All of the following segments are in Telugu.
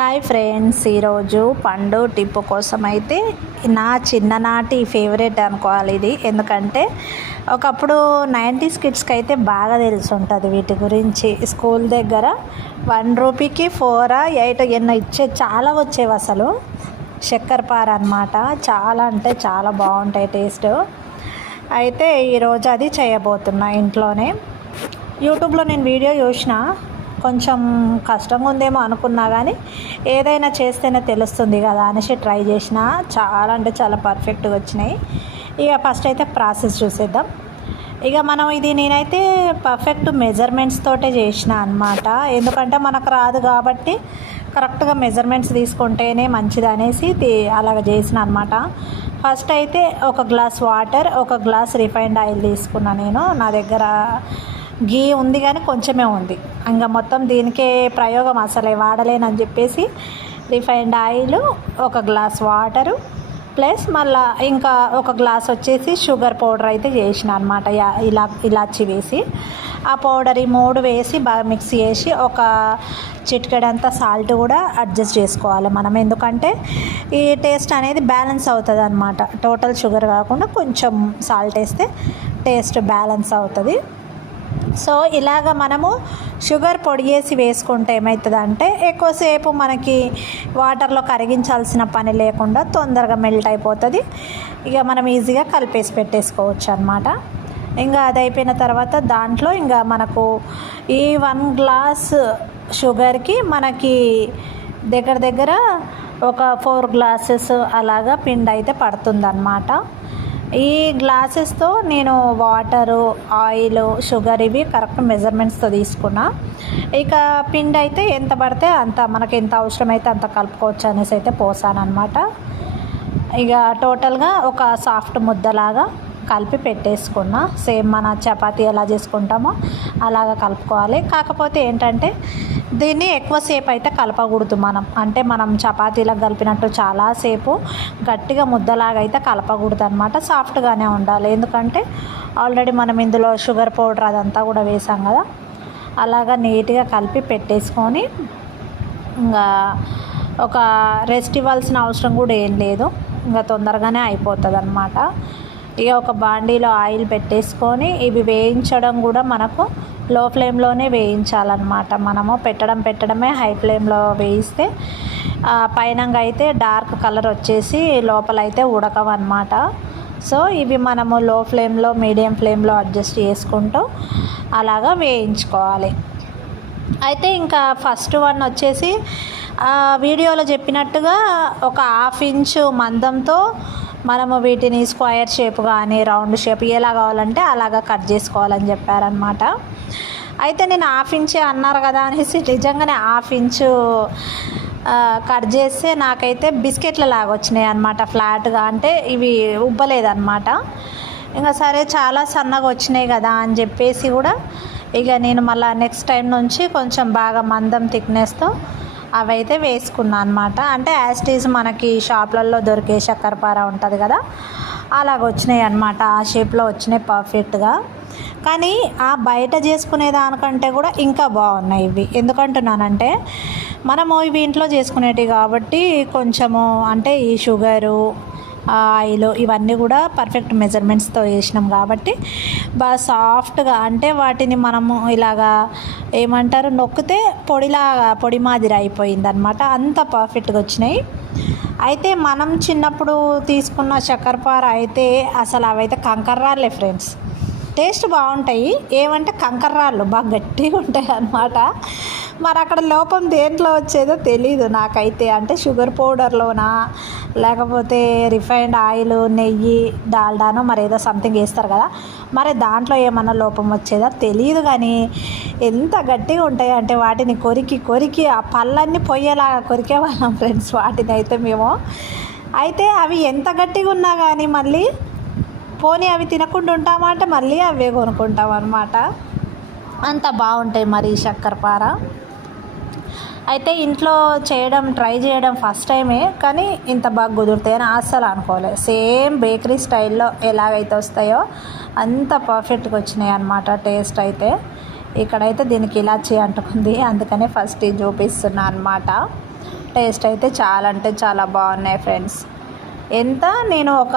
హాయ్ ఫ్రెండ్స్, ఈరోజు పండు టిప్పు కోసం అయితే నా చిన్ననాటి ఫేవరెట్ అనుకోవాలి ఇది. ఎందుకంటే ఒకప్పుడు 90s కిడ్స్కి అయితే బాగా తెలిసి ఉంటుంది వీటి గురించి. స్కూల్ దగ్గర 1 రూపీకి 4 8 ఎన్నో ఇచ్చే చాలా వచ్చేవి. అసలు చక్కెరపార అనమాట. చాలా అంటే చాలా బాగుంటాయి టేస్ట్. అయితే ఈరోజు అది చేయబోతున్నా ఇంట్లోనే. యూట్యూబ్లో నేను వీడియో చూసిన, కొంచెం కష్టంగా ఉందేమో అనుకున్నా, కానీ ఏదైనా చేస్తేనే తెలుస్తుంది కదా అనేసి ట్రై చేసిన. చాలా అంటే చాలా పర్ఫెక్ట్గా వచ్చినాయి. ఇక ఫస్ట్ అయితే ప్రాసెస్ చూసేద్దాం. ఇక మనం నేనైతే పర్ఫెక్ట్ మెజర్మెంట్స్ తోటే చేసిన అనమాట. ఎందుకంటే మనకు రాదు కాబట్టి కరెక్ట్గా మెజర్మెంట్స్ తీసుకుంటేనే మంచిది అనేసి అలాగ చేసిన అనమాట. ఫస్ట్ అయితే 1 glass water, 1 glass refined oil తీసుకున్నా. నేను నా దగ్గర గీ ఉంది కానీ కొంచెమే ఉంది. ఇంకా మొత్తం దీనికే ప్రయోగం అసలే వాడలేనని చెప్పేసి refined oil, 1 glass water, plus మళ్ళీ ఇంకా 1 గ్లాస్ వచ్చేసి షుగర్ పౌడర్ అయితే చేసిన అనమాట. ఇలాచి వేసి ఆ పౌడర్ ఈ 3 వేసి బాగా మిక్స్ చేసి ఒక చిటికెడంతా సాల్ట్ కూడా అడ్జస్ట్ చేసుకోవాలి మనం. ఎందుకంటే ఈ టేస్ట్ అనేది బ్యాలెన్స్ అవుతుంది అనమాట. టోటల్ షుగర్ కాకుండా కొంచెం సాల్ట్ వేస్తే టేస్ట్ బ్యాలెన్స్ అవుతుంది. సో ఇలాగ మనము షుగర్ పొడి చేసి వేసుకుంటే ఏమవుతుందంటే ఎక్కువసేపు మనకి వాటర్లో కరిగించాల్సిన పని లేకుండా తొందరగా మెల్ట్ అయిపోతుంది. ఇక మనం ఈజీగా కలిపేసి పెట్టేసుకోవచ్చు అనమాట. ఇంకా అది అయిపోయిన తర్వాత దాంట్లో ఇంకా మనకు ఈ 1 గ్లాస్ షుగర్కి మనకి దగ్గర ఒక 4 గ్లాసెస్ అలాగా పిండి అయితే పడుతుందన్నమాట. ఈ గ్లాసెస్తో నేను వాటరు, ఆయిల్, షుగర్ ఇవి కరెక్ట్ మెజర్మెంట్స్తో తీసుకున్నా. ఇక పిండి అయితే ఎంత పడితే అంత, మనకి ఎంత అవసరమైతే అంత కలుపుకోవచ్చు అనేసి అయితే పోసాను అనమాట. ఇక టోటల్గా ఒక సాఫ్ట్ ముద్దలాగా కలిపి పెట్టేసుకున్నా. సేమ్ మన చపాతీ ఎలా చేసుకుంటామో అలాగా కలుపుకోవాలి. కాకపోతే ఏంటంటే దీన్ని ఎక్కువసేపు అయితే కలపకూడదు మనం. అంటే మనం చపాతీలకు కలిపినట్టు చాలాసేపు గట్టిగా ముద్దలాగా అయితే కలపకూడదు అనమాట. సాఫ్ట్గానే ఉండాలి. ఎందుకంటే ఆల్రెడీ మనం ఇందులో షుగర్ పౌడర్ అదంతా కూడా వేసాం కదా. అలాగా నీట్గా కలిపి పెట్టేసుకొని ఇంకా ఒక రెస్ట్ ఇవ్వాల్సిన అవసరం కూడా ఏం లేదు. ఇంకా తొందరగానే అయిపోతుంది అనమాట. ఇక ఒక బాండీలో ఆయిల్ పెట్టేసుకొని ఇవి వేయించడం కూడా మనకు లో ఫ్లేమ్లోనే వేయించాలన్నమాట. మనము పెట్టడమే హై ఫ్లేమ్లో వేయిస్తే పైనంగా అయితే డార్క్ కలర్ వచ్చేసి లోపలైతే ఉడకవన్నమాట. సో ఇవి మనము లో ఫ్లేమ్లో, మీడియం ఫ్లేమ్లో అడ్జస్ట్ చేసుకుంటూ అలాగా వేయించుకోవాలి. అయితే ఇంకా ఫస్ట్ వన్ వచ్చేసి వీడియోలో చెప్పినట్టుగా ఒక 1/2 ఇంచు మందంతో మనము వీటిని స్క్వేర్ షేప్ కానీ రౌండ్ షేప్ ఎలా కావాలంటే అలాగా కట్ చేసుకోవాలని చెప్పారనమాట. అయితే నేను 1/2 ఇంచే అన్నారు కదా అనేసి నిజంగానే 1/2 ఇంచు కట్ చేస్తే నాకైతే బిస్కెట్ల లాగా వచ్చినాయి అనమాట. ఫ్లాట్గా, అంటే ఇవి ఉబ్బలేదన్నమాట. ఇంకా సరే చాలా సన్నగా వచ్చినాయి కదా అని చెప్పేసి కూడా ఇక నేను మళ్ళీ నెక్స్ట్ టైం నుంచి కొంచెం బాగా మందం థిక్నెస్తో అవైతే వేసుకున్నాను అనమాట. అంటే యాస్టీజ్ మనకి షాప్లలో దొరికే చక్కెరపార ఉంటుంది కదా, అలాగ వచ్చినాయి అనమాట. ఆ షేప్లో వచ్చినాయి పర్ఫెక్ట్గా. కానీ ఆ బయట చేసుకునే దానికంటే కూడా ఇంకా బాగున్నాయి ఇవి. ఎందుకంటున్నానంటే మనము ఇవి ఇంట్లో చేసుకునేటివి కాబట్టి కొంచెము, అంటే ఈ షుగరు, ఆయిల్ ఇవన్నీ కూడా పర్ఫెక్ట్ మెజర్మెంట్స్తో వేసినాం కాబట్టి బాగా సాఫ్ట్గా, అంటే వాటిని మనము ఇలాగా ఏమంటారు నొక్కితే పొడి మాదిరి అయిపోయింది అనమాట. అంత పర్ఫెక్ట్గా వచ్చినాయి. అయితే మనం చిన్నప్పుడు తీసుకున్న చక్కెరపార అయితే అసలు అవైతే కంకర్రాళ్ళే ఫ్రెండ్స్. టేస్ట్ బాగుంటాయి. ఏమంటే కంకర్రాళ్ళు బాగా గట్టిగా ఉంటాయి అన్నమాట. మరి అక్కడ లోపం దేంట్లో వచ్చేదో తెలీదు నాకైతే. అంటే షుగర్ పౌడర్లోనా, లేకపోతే రిఫైన్డ్ ఆయిల్, నెయ్యి, డాల్డానో మరి ఏదో సంథింగ్ వేస్తారు కదా, మరి దాంట్లో ఏమన్నా లోపం వచ్చేదో తెలియదు. కానీ ఎంత గట్టిగా ఉంటాయి అంటే వాటిని కొరికి ఆ పళ్ళన్నీ పొయ్యేలాగా కొరికే వాళ్ళం ఫ్రెండ్స్ వాటిని అయితే మేము. అయితే అవి ఎంత గట్టిగా ఉన్నా కానీ మళ్ళీ పోనీ అవి తినకుండా ఉంటామా అంటే మళ్ళీ అవే కొనుక్కుంటాం అనమాట. అంత బాగుంటాయి మరి ఈ చక్కెరపార. అయితే ఇంట్లో ట్రై చేయడం ఫస్ట్ టైమే, కానీ ఇంత బాగా కుదురుతాయని అస్సలు అనుకోలేదు. సేమ్ బేకరీ స్టైల్లో ఎలాగైతే వస్తాయో అంత పర్ఫెక్ట్గా వచ్చినాయి అన్నమాట టేస్ట్ అయితే. ఇక్కడైతే దీనికి ఇలాచి అంటుకుంది, అందుకనే ఫస్ట్ ఇది చూపిస్తున్నా అనమాట. టేస్ట్ అయితే చాలా అంటే చాలా బాగున్నాయి ఫ్రెండ్స్. ఎంత నేను ఒక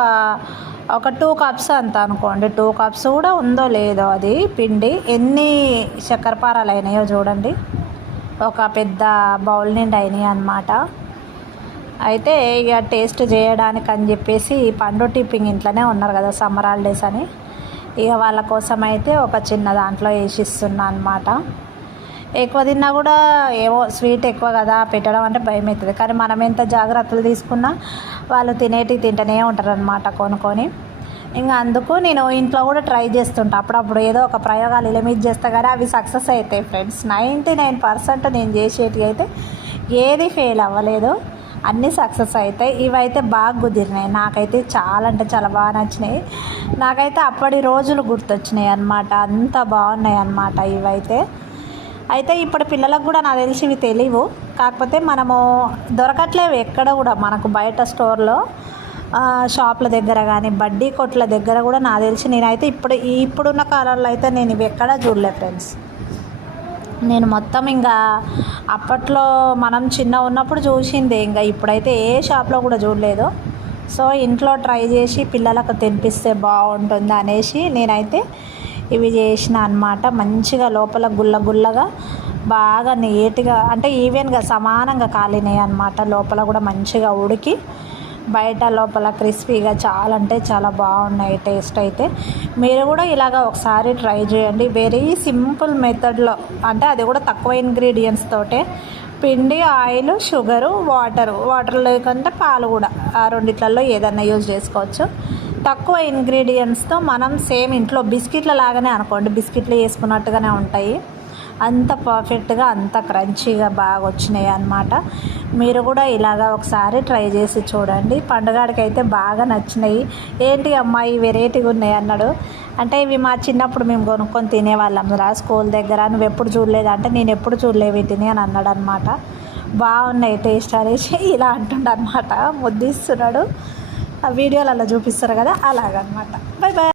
2 కప్స్ అంత అనుకోండి, 2 కప్స్ కూడా ఉందో లేదో అది పిండి. ఎన్ని చక్కెరపారాలు అయినాయో చూడండి, ఒక పెద్ద బౌల్ నిండి అయినాయి అన్నమాట. అయితే ఇక టేస్ట్ చేయడానికి అని చెప్పేసి పండు టిప్పింగ్ ఇంట్లోనే ఉన్నారు కదా సమ్మర్ హాలిడేస్ అని, ఇక వాళ్ళ కోసం అయితే ఒక చిన్న దాంట్లో వేసిస్తున్నా అనమాట. ఎక్కువ తిన్నా కూడా ఏవో స్వీట్ ఎక్కువ కదా పెట్టడం అంటే భయం అవుతుంది, కానీ మనం ఎంత జాగ్రత్తలు తీసుకున్నా వాళ్ళు తింటూనే ఉంటారు అనమాట కొనుక్కొని. ఇంకా అందుకు నేను ఇంట్లో కూడా ట్రై చేస్తుంటా అప్పుడప్పుడు, ఏదో ఒక ప్రయోగాలు ఎలిమిట్ చేస్తా కానీ అవి సక్సెస్ అవుతాయి ఫ్రెండ్స్. 99% నేను చేసేటివి అయితే ఏది ఫెయిల్ అవ్వలేదు, అన్నీ సక్సెస్ అవుతాయి. ఇవైతే బాగా కుదిరినాయి, నాకైతే చాలా అంటే చాలా బాగా నచ్చినాయి. నాకైతే అప్పటి రోజులు గుర్తొచ్చినాయి అన్నమాట, అంత బాగున్నాయి అన్నమాట ఇవైతే. అయితే ఇప్పుడు పిల్లలకు కూడా నాకు తెలిసి ఇవి తెలియవు, కాకపోతే మనము దొరకట్లేవు ఎక్కడ కూడా మనకు బయట స్టోర్లో, షాప్ల దగ్గర కానీ బడ్డీ కొట్ల దగ్గర కూడా నాకు తెలిసి నేనైతే ఇప్పుడున్న కాలంలో అయితే నేను ఇవి ఎక్కడా చూడలే ఫ్రెండ్స్. నేను మొత్తం ఇంకా అప్పట్లో మనం చిన్న ఉన్నప్పుడు చూసిందే, ఇంకా ఇప్పుడైతే ఏ షాప్లో కూడా చూడలేదు. సో ఇంట్లో ట్రై చేసి పిల్లలకు తినిపిస్తే బాగుంటుంది అనేసి నేనైతే ఇవి చేసిన అన్నమాట. మంచిగా లోపల గుల్లగా బాగా నీట్గా అంటే ఈవెన్గా సమానంగా కాలినాయి అన్నమాట. లోపల కూడా మంచిగా ఉడికి బయట లోపల క్రిస్పీగా చాలా అంటే చాలా బాగున్నాయి టేస్ట్ అయితే. మీరు కూడా ఇలాగ ఒకసారి ట్రై చేయండి, వెరీ సింపుల్ మెథడ్లో, అంటే అది కూడా తక్కువ ఇంగ్రీడియంట్స్ తోటే. పిండి, ఆయిల్, షుగరు, వాటర్ లేకుంటే పాలు కూడా, ఆ రెండిట్లలో ఏదన్నా యూజ్ చేసుకోవచ్చు. తక్కువ ఇంగ్రీడియంట్స్తో మనం సేమ్ ఇంట్లో బిస్కెట్ల లాగానే అనుకోండి, బిస్కెట్లు వేసుకున్నట్టుగానే ఉంటాయి. అంత పర్ఫెక్ట్గా అంత క్రంచీగా బాగా వచ్చినాయి అన్నమాట. మీరు కూడా ఇలాగా ఒకసారి ట్రై చేసి చూడండి. పండుగాడికి అయితే బాగా నచ్చినాయి. ఏంటి అమ్మాయి వెరైటీగా ఉన్నాయి అన్నాడు. అంటే ఇవి మా చిన్నప్పుడు మేము కొనుక్కొని తినేవాళ్ళం రా స్కూల్ దగ్గర, నువ్వు ఎప్పుడు చూడలేదు అంటే నేను ఎప్పుడు చూడలేదు వీటిని అని అన్నాడు అనమాట. బాగున్నాయి టేస్ట్ అనేసి ఇలా అంటుండ అనమాట, ముద్దిస్తున్నాడు. ఆ వీడియోలలో చూపిస్తారు కదా అలాగనమాట. Bye bye.